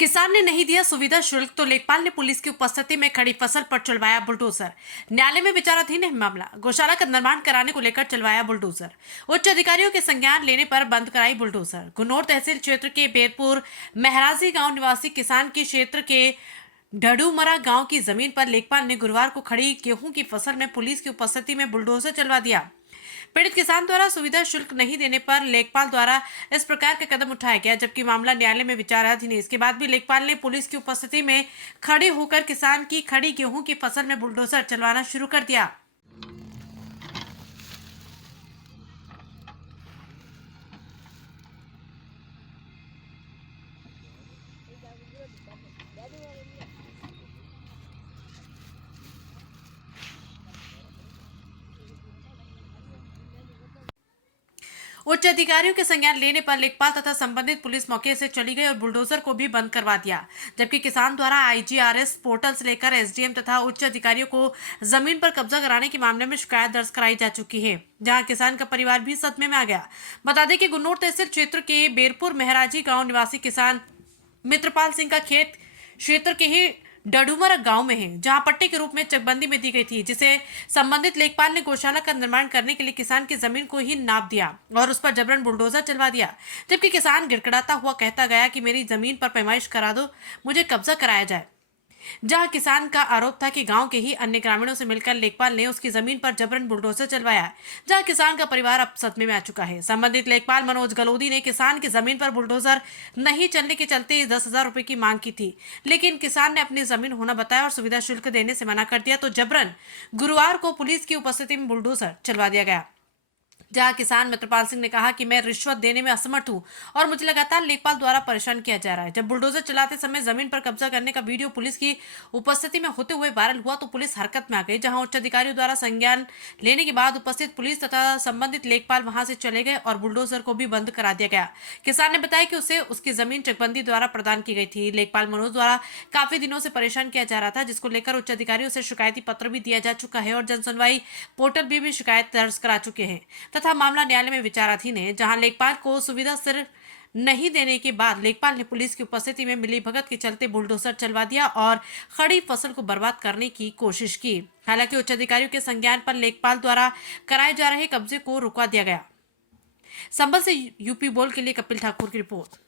किसान ने नहीं दिया सुविधा शुल्क तो लेखपाल ने पुलिस की उपस्थिति में खड़ी फसल पर चलवाया बुलडोजर। न्यायालय में विचाराधीन है मामला। गौशाला का निर्माण कराने को लेकर चलवाया बुलडोजर। उच्च अधिकारियों के संज्ञान लेने पर बंद कराई बुलडोजर। गुन्नौर तहसील क्षेत्र के बेरपुर महराजी गांव निवासी किसान के क्षेत्र के ढडूमरा गांव की जमीन पर लेखपाल ने गुरुवार को खड़ी गेहूं की फसल में पुलिस की उपस्थिति में बुलडोजर चलवा दिया। पीड़ित किसान द्वारा सुविधा शुल्क नहीं देने पर लेखपाल द्वारा इस प्रकार का कदम उठाया गया, जबकि मामला न्यायालय में विचाराधीन है। इसके बाद भी लेखपाल ने पुलिस की उपस्थिति में खड़े होकर किसान की खड़ी गेहूं की फसल में बुलडोजर चलवाना शुरू कर दिया। उच्च अधिकारियों के संज्ञान लेने पर लेखपाल तथा संबंधित पुलिस मौके से चली गई और बुलडोजर को भी बंद करवा दिया, जबकि किसान द्वारा आईजीआरएस पोर्टल से लेकर एसडीएम तथा उच्च अधिकारियों को जमीन पर कब्जा कराने के मामले में शिकायत दर्ज कराई जा चुकी है, जहां किसान का परिवार भी सदमे में आ गया। बता दें कि गुन्नौर तहसील क्षेत्र के बेरपुर महराजी गाँव निवासी किसान मित्रपाल सिंह का खेत क्षेत्र के ही डडूमरा गांव में है, जहां पट्टे के रूप में चकबंदी में दी गई थी, जिसे संबंधित लेखपाल ने गौशाला का निर्माण करने के लिए किसान की जमीन को ही नाप दिया और उस पर जबरन बुलडोजर चलवा दिया। जबकि किसान गिड़गिड़ाता हुआ कहता गया कि मेरी जमीन पर पैमाइश करा दो, मुझे कब्जा कराया जाए। जहां किसान का आरोप था कि गांव के ही अन्य ग्रामीणों से मिलकर लेखपाल ने उसकी जमीन पर जबरन बुलडोजर चलवाया, जहां किसान का परिवार अब सदमे में आ चुका है। संबंधित लेखपाल मनोज गलोदी ने किसान की जमीन पर बुलडोजर नहीं चलने के चलते 10,000 रुपए की मांग की थी, लेकिन किसान ने अपनी जमीन होना बताया और सुविधा शुल्क देने से मना कर दिया, तो जबरन गुरुवार को पुलिस की उपस्थिति में बुलडोजर चलवा दिया गया। जहां किसान मित्रपाल सिंह ने कहा कि मैं रिश्वत देने में असमर्थ हूं और मुझे लगातार लेखपाल द्वारा परेशान किया जा रहा है। जब बुलडोजर चलाते समय जमीन पर कब्जा करने का वीडियो पुलिस की उपस्थिति में होते हुए वायरल हुआ तो पुलिस हरकत में आ गई, जहां उच्च अधिकारियों द्वारा संज्ञान लेने के बाद उपस्थित पुलिस तथा संबंधित लेखपाल वहां से चले गए और बुलडोजर को भी बंद करा दिया गया। किसान ने बताया कि उसे उसकी जमीन चकबंदी द्वारा प्रदान की गई थी। लेखपाल मनोज द्वारा काफी दिनों से परेशान किया जा रहा था, जिसको लेकर उच्च अधिकारियों से शिकायती पत्र भी दिया जा चुका है और जन सुनवाई पोर्टल भी शिकायत दर्ज करा चुके हैं तथा मामला न्यायालय में विचाराधीन है। जहां लेखपाल को सुविधा सिर्फ नहीं देने के बाद लेखपाल ने पुलिस की उपस्थिति में मिली भगत के चलते बुलडोजर चलवा दिया और खड़ी फसल को बर्बाद करने की कोशिश की। हालांकि उच्च अधिकारियों के संज्ञान पर लेखपाल द्वारा कराए जा रहे कब्जे को रुकवा दिया गया। संभल से यूपी बोल के लिए कपिल ठाकुर की रिपोर्ट।